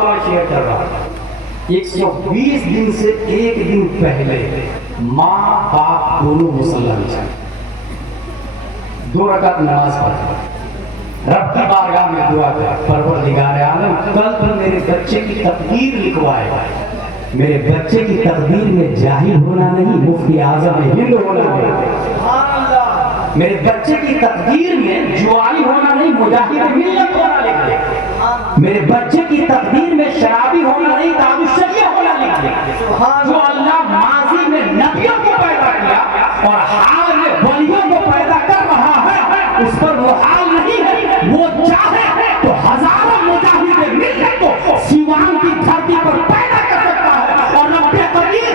आपको मैं शेयर कर रहा हूँ। 120 दिन से एक दिन पहले माँ बाप दोनों मुसल्ला में जाए, 2 रकात नमाज पढ़े, रब की बारगाह में दुआ कर, परवरदिगार आलम कल तो मेरे बच्चे की तकदीर लिखवाएगा। मेरे बच्चे की तकदीर में जाहिर होना नहीं, मुफ्ती आजम हिंद होना नहीं। मेरे बच्चे की तकदीर में जुआरी होना नहीं, मुजाहिद मिल्लत होना लिख दे। मेरे बच्चे की तकदीर में शराबी होना नहीं, दारुशरिया होना लिख दे। जो अल्लाह माजी में नबियों को पैदा किया और हाल में वलियों को पैदा कर रहा है, उस पर मुहाल नहीं है। वो चाहे तो हजारों मुजाहिद मिल्लत को सीवान की धरती पर पैदा कर सकता है और रब्बे कदीर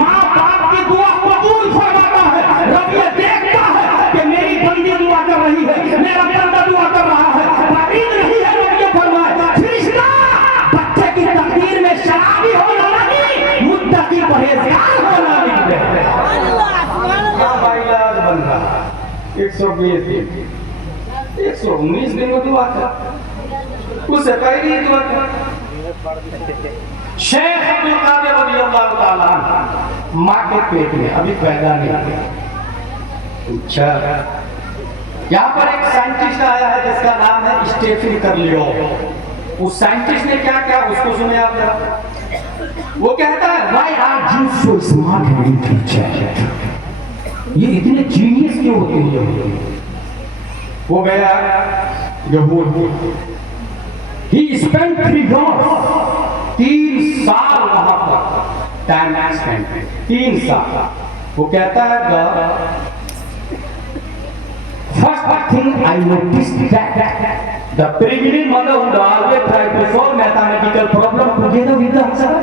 माँ बाप की दुआ कबूल फरमाता है। रब ये देखता है कि मेरी बंदी दुआ कर रही है, मेरा बंदा दुआ कर रहा है, बारीद नहीं है। रब ये फरमाए फरिश्ता बच्चे की तकदीर में शराबी होना नहीं, मुत्तकी परहेजगार होना लिख दे। बन रहा 120 दिन, 119 दिन में दुआ कर, उससे पहले दुआ कर। शेख अब्दुल कादिर रज़ियल्लाहु ताला अन्हु माँ के पेट में अभी पैदा नहीं हुआ। अच्छा, यहाँ पर एक साइंटिस्ट आया है जिसका नाम है स्टेफन कर्लियो। उस साइंटिस्ट ने क्या किया उसको सुने आप जरा। वो कहता है why are you so smart and teacher, ये इतने जीनियस क्यों होते हैं। वो गया यहूद, he spent 3 years, 3 साल वहां पर टाइम स्पेंड, 3 साल। वो कहता है first thing I noticed that the pregnant mother would always try to solve mathematical problem together with the answer.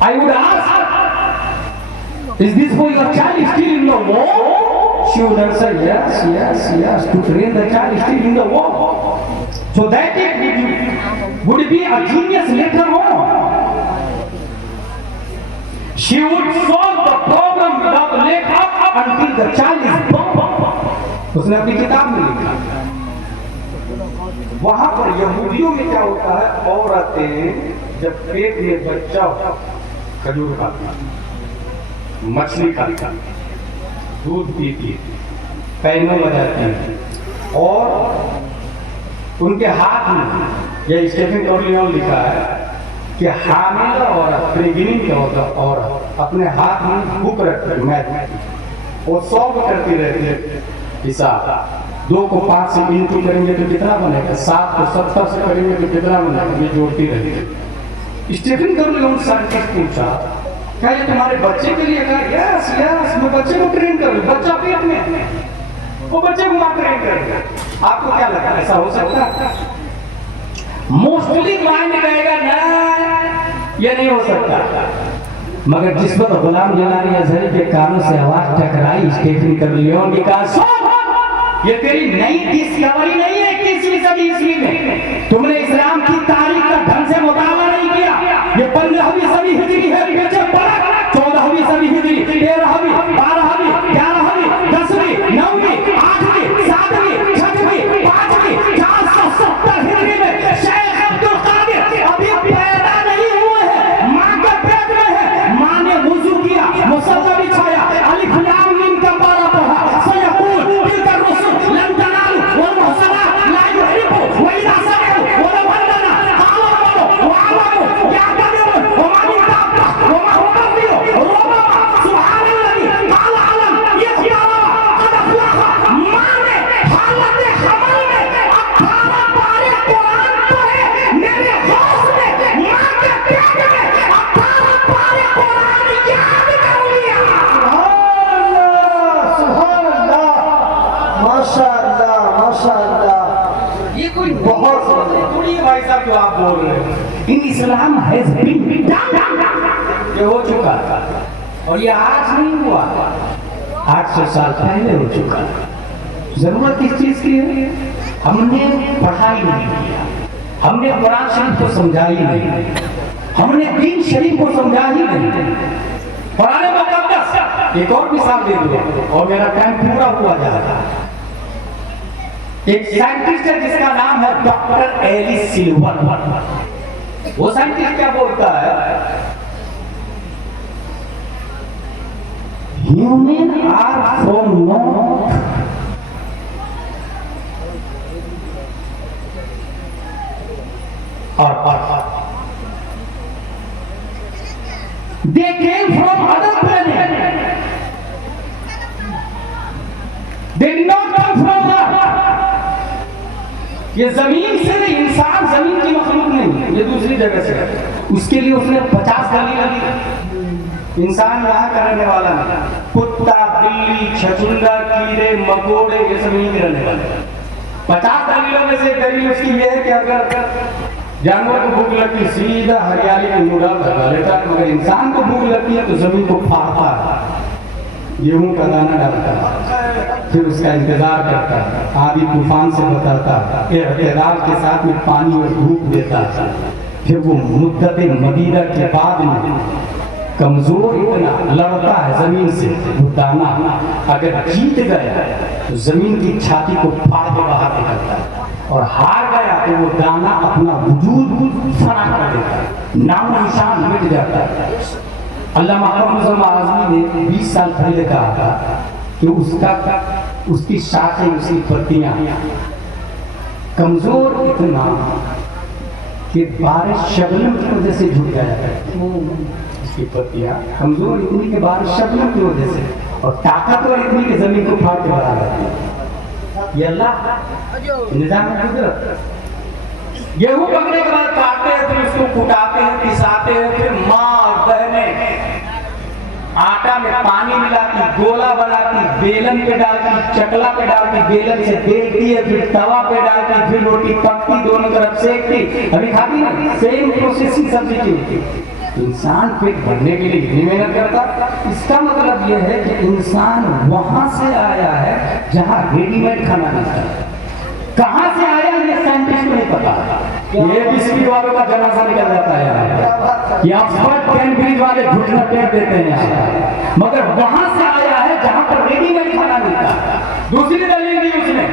I would ask, is this for your child still in the womb? She would answer, yes, yes, yes, to train the child still in the womb, so that it would be a genius later on. She would solve the problem without let up until the child is born. उसने अपनी किताब में लिखा। वहां पर यहूदियों में क्या होता है, औरतें जब पेट में बच्चा खजूर खाती, मछली खाती, दूध पीती, पैनों लगाती हैं और उनके हाथ में, यह स्टेफन कर्लियो लिखा है कि हामिल औरत, प्रेग्नेंट औरत अपने हाथ में बुक रखती, मैथ वो सॉल्व करती रहती है हिसाब। 2 को 5 से इंटू करेंगे तो कितना बनेगा, 7 को 70 से करेंगे तो कितना बनेगा, ये जोड़ती रहती है। स्टेफन कर्लियो साइंटिस्ट पूछा, क्या ये तुम्हारे बच्चे के लिए? कहा यस यस, मैं बच्चे को ट्रेन करूँ, बच्चा पेट में, वो बच्चे को मैं ट्रेन करूँगा। आपको क्या लगा ऐसा हो सकता है? मोस्टली माइंड कहेगा ना, ये नहीं हो सकता। मगर जिस वक्त गुलाम जलानी अजहरी के कानों से आवाज टकराई, स्टेफन कर्लियो ने कहा, ये तेरी नई डिस्कवरी नहीं है 21वीं सदी ईस्वी में, तुमने इस्लाम की तारीख का ढंग से मुताला नहीं किया। ये 15वीं सदी हिजरी है, पीछे पड़ा 14वीं सदी हिजरी, 13वीं, 12वीं, 11वीं, 10वीं, 9वीं, 8वीं, 7वीं, 6वीं, 5वीं, 470 हिजरी में शेख अब्दुल कादिर अभी पैदा नहीं हुए हैं, माँ के पेट में है। माँ ने वुजू किया, मुसल्ला बिछाया, अलिफ लाम मीम का पारा पढ़ा, सयकूल तिलका रुसूल लन तनालू वल मुहसनात ला युहिब्बु व इज़ा समिअू व लवन्ना क़ालू व अमरू या कदिरुन व मा युताब्बा व मा हुवबियो रोमा सुब्हानल्लाही क़ाल अलम यख्यारा क़द अफ़लहा। माँ ने हालत हमल में 18 पारे कुरान पढ़े, मेरे होश में माँ के पेट में 18 पारे कुरान याद कर लिया। सुभान अल्लाह, माशाअल्लाह, माशाअल्लाह। ये कोई बहुत थोड़ी भाई साहब जो आप बोल रहे हैं, इन इस्लाम हैज बीन डन, ये हो चुका था और ये आज नहीं हुआ, 800 साल पहले हो चुका। जरूरत किस चीज की है? हमने पढ़ाई नहीं किया, हमने कुरान शरीफ को समझा ही नहीं, हमने दीन शरीफ को समझा ही नहीं। कुरान मुक़द्दस, एक और मिसाल दे दूं और मेरा टाइम पूरा हुआ जा रहा है। एक साइंटिस्ट है जिसका नाम है डॉक्टर एलिस सिल्वर। वो साइंटिस्ट क्या बोलता है, ह्यूमन आर फ्रॉम नॉट और they came from other planet, they did not come from earth. ये जमीन से नहीं, इंसान जमीन की मखलूक नहीं, ये दूसरी जगह से है। उसके लिए उसने 50 दलील लगी। इंसान यहाँ करने वाला नहीं, कुत्ता, बिल्ली, छछूंदर, कीड़े, मकोड़े, ये सब यहीं रहने वाले। 50 दलीलों में से दलील उसकी ये है कि अगर जानवर को भूख लगती सीधा हरियाली में मुड़ा भगा लेता है, मगर इंसान को भूख लगती है तो जमीन को फाड़ता है, गेहूं का दाना डालता है, फिर उसका इंतजार करता है, आंधी तूफान से बचाता है, एहतियात के साथ में पानी और धूप देता है, फिर वो मुद्दत मदीदा के बाद में कमजोर इतना लड़ता है जमीन से, वो दाना अगर जीत गया तो जमीन की छाती को फाड़ के बाहर निकलता है, और हार गया तो वो दाना अपना वजूद फना कर देता है, नाम निशान मिट जाता है। अल्लामा आज़मी ने 20 साल पहले कहा था कि उसकी शाखें, उसकी पत्तियां कमजोर इतना कि बारिश शबनम की वजह से झुक जाया है। उसकी पत्तियां कमजोर इतनी कि बारिश शबनम की वजह से, और ताकतवर इतनी कि जमीन को फाड़ के बना देती है। ये अल्लाह निजाम कुदरत। गेहूं पकने के बाद काटते हैं, फिर उसको कुटाते हैं, पिसाते हैं, फिर माँ और बहनें आटा में पानी मिलाती, गोला बनाती, बेलन पे डालती, चकला पे डालती, बेलन से बेलती है, फिर तवा पे डालती, फिर रोटी पकती, दोनों तरफ सेकती, अभी खाती ना, सेम प्रोसेसिंग सब्जी की होती। इंसान पेट भरने के लिए इतनी मेहनत करता। इसका मतलब यह है कि इंसान वहां से आया है जहां रेडीमेड खाना मिलता है। कहां से आया ये साइंटिस्ट को नहीं पता। ये बिस्किट वालों का जनाजा निकल जाता है यहाँ, ये ऑक्सफोर्ड कैम्ब्रिज वाले घुटना पेट देते हैं यहाँ, मगर वहां से आया है जहां पर रेडीमेड खाना मिलता है। दूसरी दलील दी उसने,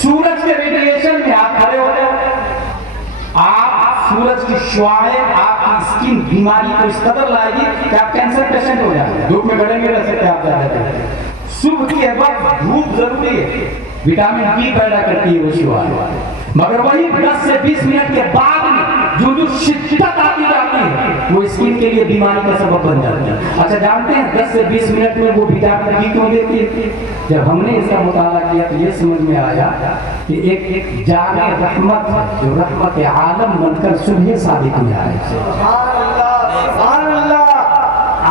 सूरज के रेडिएशन में आप खड़े होते हो, आप सूरज की शुआएं आपकी स्किन बीमारी को इस कदर लाएगी कि आप कैंसर पेशेंट हो जाएंगे, धूप में खड़े नहीं रह सकते आप ज्यादा। सुबह की वक्त धूप जरूरी है, विटामिन बी पैदा करती है वो शुआएं, मगर वही 10 से 20 मिनट के बाद जो शिद्दत आती जाती है वो स्किन के लिए बीमारी का सबब बन जाती है। अच्छा जानते हैं 10 से 20 मिनट में वो विटामिन बी क्यों देती है? जब हमने इसका मुताला किया तो ये समझ में आया कि एक जाने रहमत जो रहमत आलम बनकर सुबह साबित हुआ है,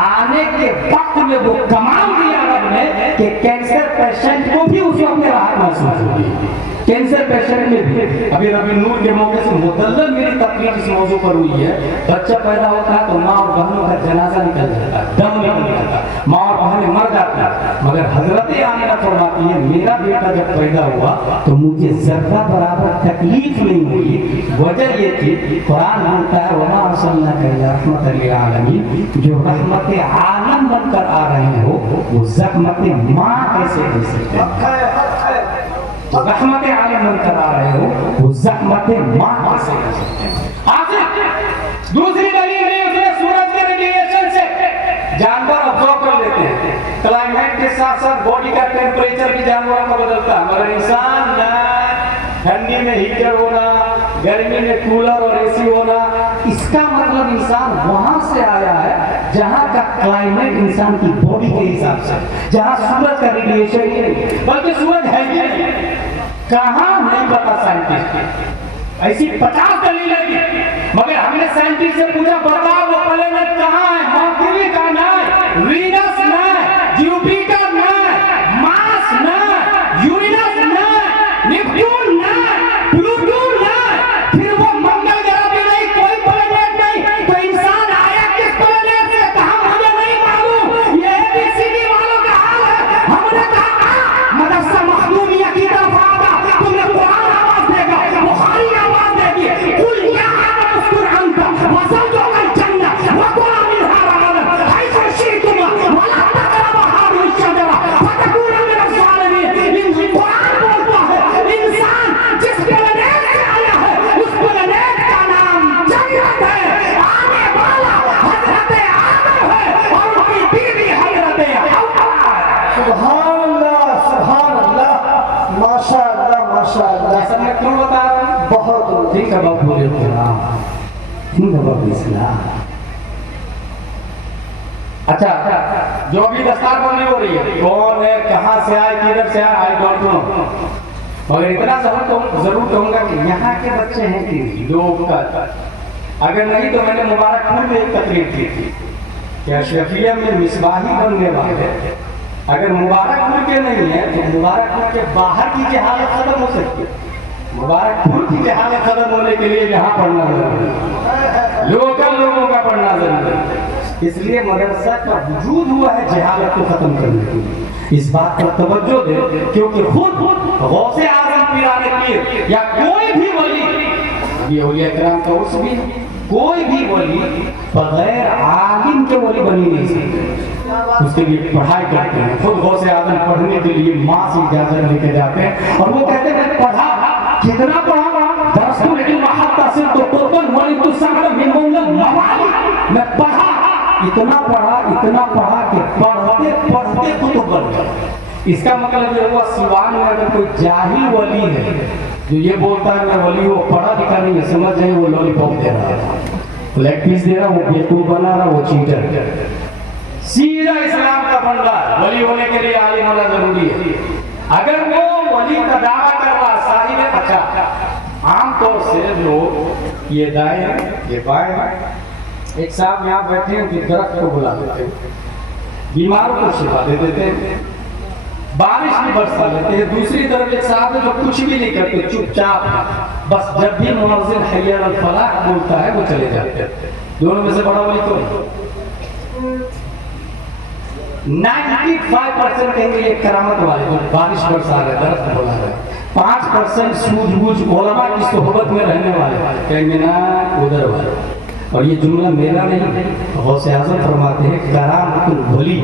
आने के वक्त में वो कमाल दिया रब ने कि कैंसर पेशेंट को भी उस वक्त राहत महसूस होगी। कैंसर पेशेंट में भी अभी रबी नूर के मौके से मुदल्लल मेरी तकलीफ इस मौजू पर हुई है। बच्चा पैदा होता है तो माँ और बहनों का जनाजा निकल जाता है, दम निकल जाता है, माँ और बहनें मर जाती है, मगर हजरत आमिना फरमाती है मेरा बेटा जब पैदा हुआ तो मुझे जर्रा बराबर तकलीफ नहीं हुई। वजह ये थी, कुरान बोलता है वमा अर्सलनाका इल्ला रहमतल लिल आलमीन, जो रहमत आलम बनकर आ रहे हो वो ज़हमत माँ कैसे दे सकते हैं? तो रहमत आलम बनकर आ रहे हो वो ज़हमत माँ कैसे दे सकते हैं? आखिर दूसरी दलील नहीं, उसने सूरज के रेडिएशन से जानवर ऑब्जर्व कर लेते हैं, क्लाइमेट के साथ साथ बॉडी का टेम्परेचर भी जानवरों का बदलता है, मगर इंसान ना, ठंडी में हीटर होना, गर्मी में कूलर और एसी होना। इसका मतलब इंसान वहां से आया है जहां का क्लाइमेट इंसान की बॉडी के हिसाब से, जहां सूरज का रेडिएशन ही नहीं, बल्कि सूरज है ही नहीं, कहां नहीं पता साइंटिस्ट। ऐसी 50 दलीलें थी, मगर हमने साइंटिस्ट से पूछा बताओ वो प्लेनेट कहां है? मर्क्यूरी का ना है, वीनस ना है, जुपिटर ना है, मार्स ना है, यूरेनस ना है, नेपच्यून ना है, प्लूटो ना है, फिर वो मंगल ग्रह भी नहीं, कोई प्लेनेट नहीं, तो इंसान आया किस प्लेनेट से? कहा मुझे नहीं मालूम, ये एबीसीडी वालों का हाल है। हमने कहा मदरसा मखदूमिया की तरफ आगा, तुमने कुरान आवाज देगा, बुखारी आवाज देगी, कुल या आदम उस्कुर अंत वज़ौजुका सबब इस्लाम, सबब इस्लाम। अच्छा, जो अभी दस्तार बंदी हो रही है, कौन है, कहाँ से आए, किधर से आए, आई डोंट नो, मगर इतना जरूर कहूंगा कि यहाँ के बच्चे हैं कि लोग का, अगर नहीं तो मैंने मुबारकपुर में एक तकरीर की थी कि अशरफिया में मिसबाही बनने वाले अगर मुबारकपुर के नहीं है तो मुबारकपुर के बाहर की जहालत खत्म हो सकती है। मुबारकपुर की जहालत खत्म होने के लिए यहाँ पढ़ना जरूरी है, लोकल लोगों का पढ़ना जरूरी है। इसलिए मदरसा का वजूद हुआ है जहालत को खत्म करने के लिए। इस बात पर तवज्जो दे, क्योंकि खुद गौसे आजम पीराने पीर या कोई भी वली, ये औलिया किराम का उस भी, कोई भी वली बगैर आलिम के वली बनी नहीं सकते। उसके लिए पढ़ाई करते हैं, खुद गौसे आजम पढ़ने के लिए माँ से इजाजत लेके जाते हैं और वो कहते हैं पढ़ा, कितना पढ़ा, मैं पढ़ा, इतना पढ़ा कि पढ़ते पढ़ते कुतुब बन गया। इसका मतलब ये हुआ सिवान में अगर कोई जाहिल वली है जो ये बोलता है मैं वली, वो पढ़ा लिखा नहीं है, समझ जाए वो लॉलीपॉप दे रहा है, लेग पीस दे रहा, वो बेवकूफ बना रहा, वो चीटर। सीधा इस्लाम का बंदा वली होने के लिए आलिम होना जरूरी है। अगर वो वली का दावा कर रहा साहिब है, अच्छा आमतौर से लोग ये दाएं ये बाएं, एक साहब यहाँ बैठे हैं, दरख्त को बुला देते हैं, बीमारों को शिफा दे देते हैं, बारिश भी बरसा लेते हैं। दूसरी तरफ एक साहब है जो कुछ भी नहीं करते, चुपचाप, बस जब भी मुअज्जिन हय्या अल फलाह बोलता है वो चले जाते हैं। दोनों में से बड़ा वली कौन? 95% कहेंगे ये करामत वाले जो बारिश बरसा रहे, दरख्त बोला रहे। 5% सूझबूझ उलमा की सोहबत में रहने वाले कहेंगे ना उधर वाले। और ये जुमला मेरा नहीं, गौसे आज़म फरमाते हैं करामतुल वली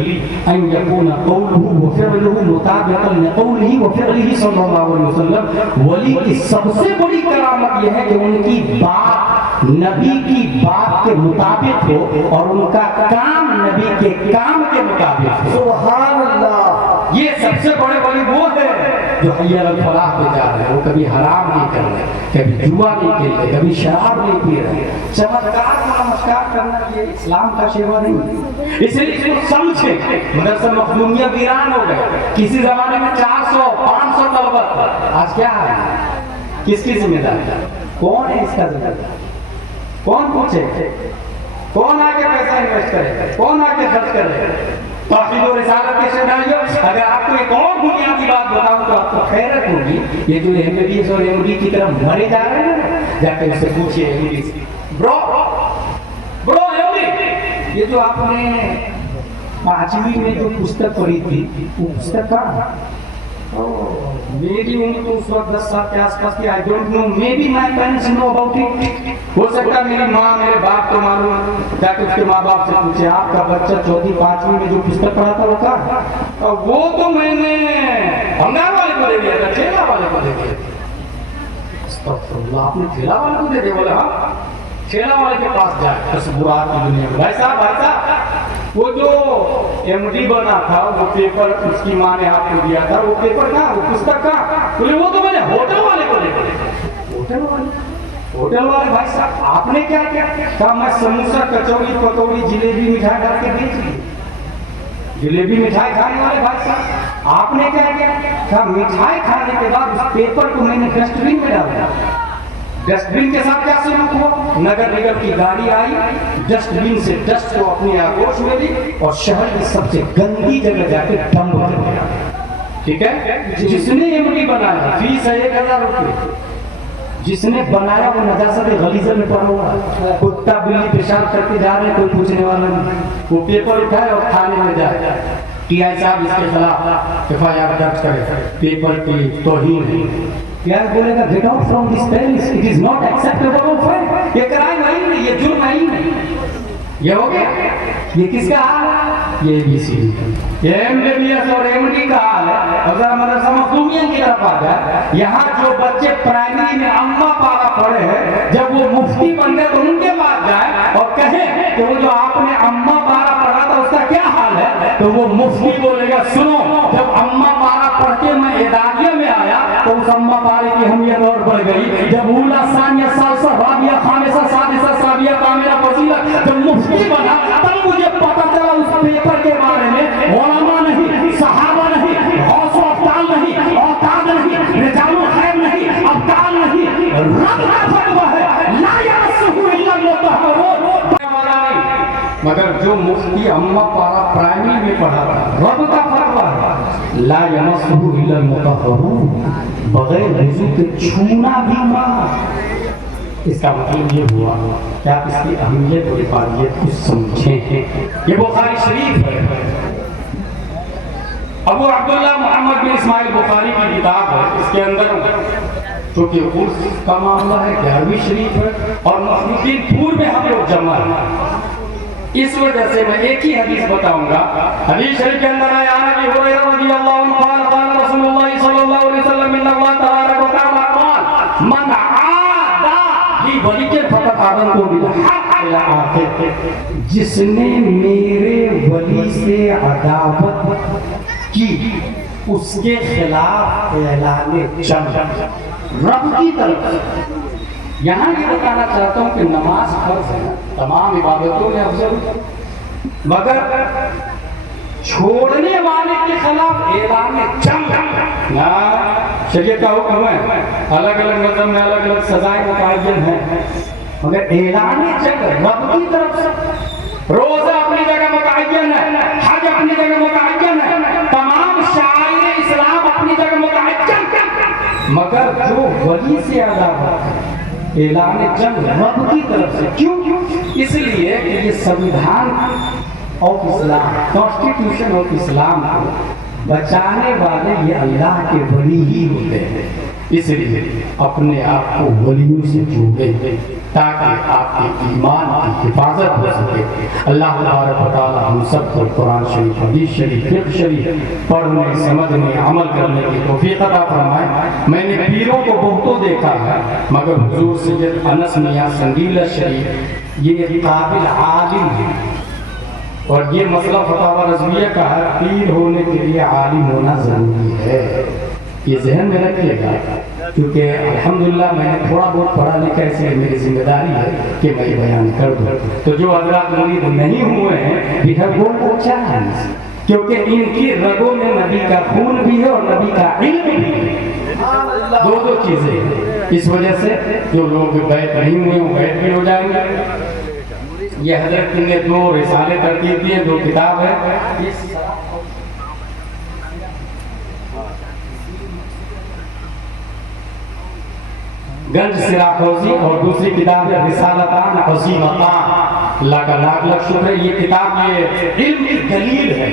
अन यकूना कौलुहु व फ़िअलुहु मुताबिक़न लिक़ौलिही व फ़िअलिही सल्लल्लाहु अलैहि वसल्लम। वली की सबसे बड़ी करामत यह है कि उनकी बात नबी की बात के मुताबिक हो और उनका काम नबी के काम के मुताबिक हो। सुभान अल्लाह। ये सबसे बड़े वली वो है जो हय्या अल फलाह पे जा रहे हैं, वो कभी हराम नहीं कर रहे, कभी जुआ नहीं खेल रहे, कभी शराब नहीं पी रहे। चमत्कार को नमस्कार करना ये इस्लाम का सेवा नहीं। इसलिए इसको समझे, मदरसा मखदूमिया वीरान हो गए। किसी जमाने में 400-500 तलबा था, आज क्या है? किसकी जिम्मेदारी? कौन है इसका जिम्मेदार? कौन पूछे? कौन आके पैसा इन्वेस्ट करेगा? कौन आके खर्च करेगा? तौहीद और रिसालत के शहदाइयों, अगर आपको एक और बुनियादी बात बताऊं तो आपको खैरत होगी। ये जो एमबीबीएस और एमडी की तरफ मरे जा रहे हैं, जाके उससे पूछिए एमडी ब्रो एमडी, ये जो आपने 5वीं में जो पुस्तक पढ़ी थी वो पुस्तक कहाँ? मेरी उम्र तो उस वक्त 10 साल के आसपास की। I don't know, may be my parents know about it. हो सकता है मेरी माँ मेरे बाप को मालूम, जाके उसके माँ बाप से पूछे आपका बच्चा 4वीं-5वीं में जो पुस्तक पढ़ा था वो कहाँ? वो तो मैंने भंगार वाले को दे दिया था, ठेला वाले को दे दिया था। आपने ठेला वाले को दे दिया? बोले हाँ, ठेला वाले के पास जाए तस्बुरात की दुनिया में। भाई साहब वो जो एमडी बना था वो पेपर उसकी माँ ने आपको दिया था, वो पेपर कहाँ, वो पुस्तक कहाँ? बोले वो तो मैंने होटल वाले को दे दिया। होटल वाले भाई साहब आपने क्या क्या कहा? मैं समोसा कचौड़ी पकौड़ी जिलेबी मिठाई डाल के बेच दी। जिलेबी मिठाई खाने वाले भाई साहब आपने क्या क्या कहा? मिठाई खाने के बाद उस पेपर को मैंने डस्टबिन में डाल दिया। डस्टबिन के साथ क्या सलूक हुआ? नगर निगम की गाड़ी आई, डस्टबिन से डस्ट को अपनी आगोश में ली और शहर की सबसे गंदी जगह जाके डंप कर दिया। ठीक है? जिसने एमडी बनाया फीस है 1000 रुपये, जिसने बनाया वो नजासत गलीज़ा में पड़ा हुआ, कुत्ता बिल्ली पेशाब करके जा रहे, कोई पूछने वाला नहीं। वो पेपर उठाए और थाने में जाए, टीआई साहब इसके खिलाफ एफआईआर दर्ज करे, पेपर की तौहीन है। क्या बोलेगा? Get out from this place, it is not acceptable offence. ये क्राइम नहीं, ये जुर्म नहीं। ये हो गया। ये किसका हाल है? ये एबीसी, ये एमबीबीएस और एमडी का हाल है। अगर मदरसा मखदूमिया की तरफ आ जाए, यहाँ जो बच्चे प्राइमरी में अम्मा पारा पढ़े हैं, जब वो मुफ्ती बन गए तो उनके पास जाए और कहे कि वो जो आपने अम्मा पारा पढ़ा था उसका क्या हाल है, तो वो मुफ्ती बोलेगा सुनो, जब अम्मा पारा पढ़ के मैं इदारिया में आया तो उस अम्मा पारे की अहमियत और बढ़ बढ़ गई जब ऊला सानिया सालसा राबिया खामिसा सादिसा साबिया कामिला फजीला जब मुफ्ती बना तब मुझे पता चला उस पेपर के बारे में उलमा नहीं, सहाबा नहीं, गौस व अब्दाल नहीं, औताद नहीं, रिजालुल खैर नहीं, अब्दाल नहीं, रब का फतवा है ला यमस्सुहु इल्ला मुतहहरून। मगर जो मुफ्ती अम्मा पारा प्राइमरी में पढ़ा रब का फतवा है ला यमस्सुहु इल्ला मुतहहरून, बगैर वजू के छूना भी मत। इसका मतलब ये हुआ कि आप इसकी अहमियत और इफादियत कुछ समझें। ये बुखारी शरीफ है, अबू अब्दुल्लाह मोहम्मद बिन इस्माइल बुखारी की किताब है। इसके अंदर क्योंकि उर्स का मामला है, 11वीं शरीफ है और मुहम्मदीन पूर्व में हम लोग जमा है, इस वजह से मैं एक ही हदीस बताऊंगा। हदीस शरीफ के अंदर आया है कि हुरैरा रज़ियल्लाहु अन्हु क़ाल क़ाल रसूलुल्लाह सल्लल्लाहु अलैहि वसल्लम इन्नल्लाह तबारक व तआला क़ाल मन आदा ही वली फक़त आदम को बिलहक़ इला आखिर, जिसने मेरे वली से अदावत की उसके खिलाफ ऐलाने जंग रब की तरफ। यहाँ ये बताना चाहता हूँ कि नमाज फर्ज है, तमाम इबादतों में अफजल, मगर छोड़ने वाले के खिलाफ ऐलान जंग ना शरीयत का हुक्म है। अलग अलग मज़हब में अलग अलग सजाएं मुतय्यन हैं, मगर ऐलान जंग रब की तरफ से। रोजा अपनी जगह मुतय्यन है, हज अपनी जगह मुतय्यन है, तमाम शायर इस्लाम अपनी जगह मुतय्यन, मगर जो वली से अदावत ऐलान जंग रब की तरफ से। क्यों? इसलिए कि ये संविधान of Islam, constitution of Islam को बचाने वाले ये अल्लाह के वली ही होते हैं। इसलिए अपने आप को वलियों से जोड़े ताकि आपके ईमान की हिफाजत हो सके। अल्लाह तबारक व तआला हम सबको कुरान शरीफ, हदीस शरीफ, फिक़्ह शरीफ पढ़ने, समझने, अमल करने की तौफीक अता फरमाए। मैंने पीरों को बहुतों देखा है, मगर हुजूर सैयद अनस मियां संदीला शरीफ ये काबिल आलिम है और ये मसला फतावा रज़विया का है, पीर होने के लिए आलिम होना जरूरी है। ये जहन में रखिएगा, क्योंकि अल्हम्दुलिल्लाह मैंने थोड़ा बहुत पढ़ा लिखा, इसलिए मेरी जिम्मेदारी है कि मैं ये बयान कर दूँ। तो जो हज़रात मुरीद नहीं हुए हैं यह बहुत अच्छा है, क्योंकि इनकी रगों में नबी का खून भी है और नबी का इल्म भी है, दो चीज़ें। इस वजह से जो लोग बैत नहीं हुए वो बैत भी हो जाएंगे। ये हज़रत ने 2 रिसाले तरतीब दिए, 2 किताब है। गंज सिराखोजी और दूसरी किताब है रिसालतान अज़ीमतान। अल्लाह का लाख लाख शुक्र है। ये किताब ये इल्म की दलील है।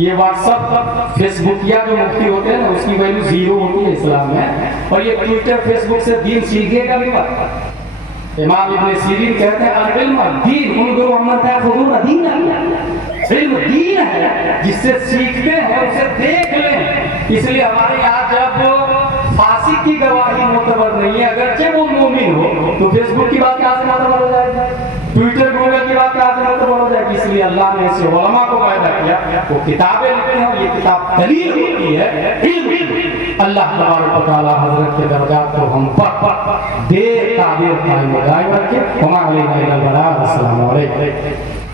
ये व्हाट्सएप फेसबुकिया जो मुफ्ती होते हैं ना, उसकी वैल्यू 0 होती है इस्लाम में, और ये ट्विटर फेसबुक से दीन सीखेगा भी बात। इमाम इब्न सीरीन कहते हैं अल इल्म दीन, उनगुरु अम्मन ताखुदून दीन, इल्म दीन है, जिससे सीखते हैं उसे देख लें। इसलिए हमारे यहाँ जब फासिक की गवाही मोतबर नहीं है, अगरचे वो मोमिन हो, तो फेसबुक की बात कहाँ से मोतबर हो जाएगी, ट्विटर गूगल की बात कहाँ से मोतबर हो जाएगी। इसलिए अल्लाह ने ऐसे उलमा को पैदा किया, वो किताबें लिखते हैं, ये किताब दलील होती है, इल्म। अल्लाह तबारक व तआला हज़रत के दर्जात को हम पर देर काबिल कायम रखे। अस्सलामु अलैकुम।